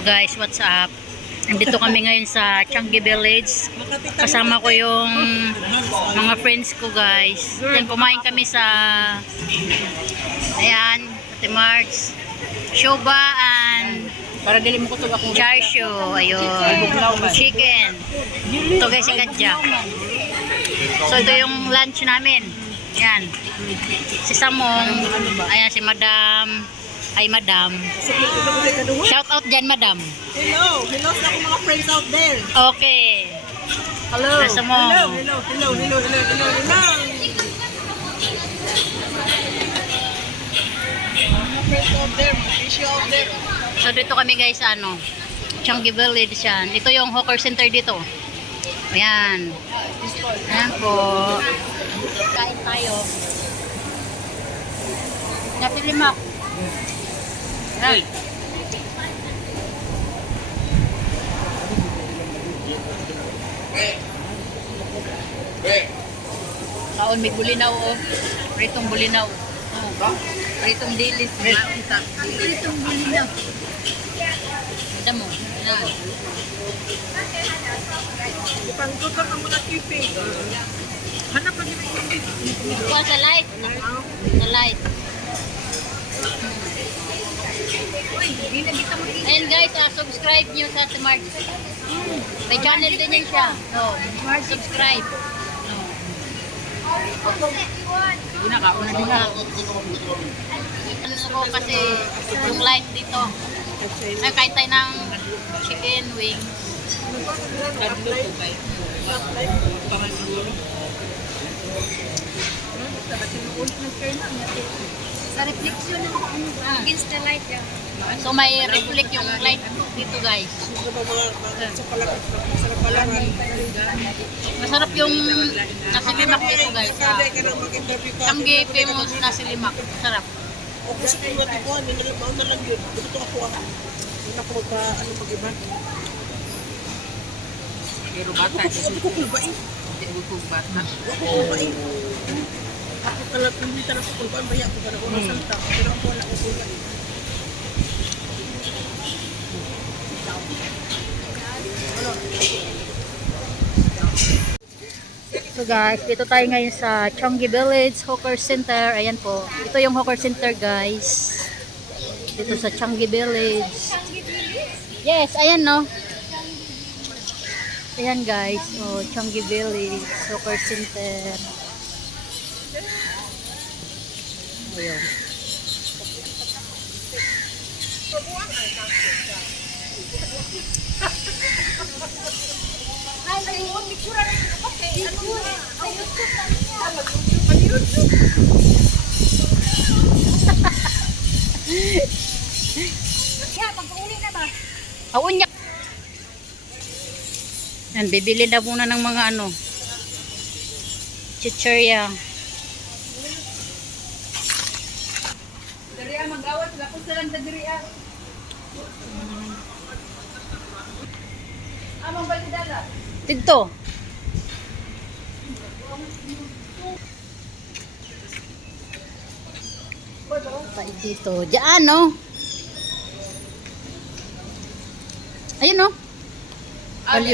So guys, what's up? Nandito kami ngayon sa Changi Village. Kasama ko yung mga friends ko guys. Yan, kumain kami sa ayan, Ate Marks, Shoba and Para dili mo ko tug akong Charsho. Ayun, chicken. Ito guys, si Kadja. So ito yung lunch namin. Yan. Si Samong. Ayan si Madam. Ay Madam. Shout out dyan Madam. Hello! Hello sa akong mga friends out there. Okay. Hello! Nasa mo. Hello! Mga friends out there, mga fishy out there. So dito kami guys sa ano, Changi Village yan. Ito yung hawker center dito. Ayan. Ayan po. Kain tayo. Napilimak. Ayan. Kaon may bulinaw oh. Pritong bulinaw. Oh. Pritong dilis. Pritong bulinaw. Ito mo. Ayan. Ipangkutan ang mga kiping. Hanap pa dito. Kuha sa light. Sa light. Ayan guys, subscribe nyo sa Ate Mark. May channel din yan siya. No, subscribe. Una ka, una din ka. Ano ko kasi yung light dito. Ay, kain tayo ng chicken wings. Sa reflection ng against the light yan. So may reflect yung light dito guys. Masarap yung nasilimak dito guys. Changi famous nasilimak. Masarap. O gusto ko yung matikuan, minalimaw na lang yun. Dito ako ako. Hindi na ako ano mag-iba. Pero bata. Hindi ko kulbain. Hindi ko bata. Hindi ko kulbain. Ako talag, hindi talag ko kulbain. Baya ako ka na unang salta. Pero ako wala ko kulbain. So guys, dito tayo ngayon sa Changi Village Hawker Center. Ayan po. Ito yung Hawker Center guys. Dito sa Changi Village. Yes, ayan no. Ayan guys. Oh, Changi Village Hawker Center. Ayun. Unyak. Yan, bibili na muna ng mga ano. Chichirya. Dariya, mag-awat. Lapos na lang sa dariya. Amang balidala. Dito. Tayo dito. Diyan, no? Ayun, no? $20.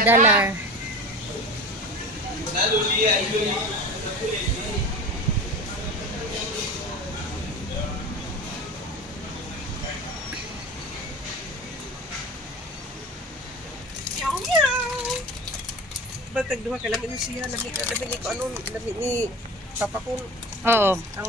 Batag duha ka labi ni siya, labi ni ko ano, labi ni Papa ko. Oo. Ang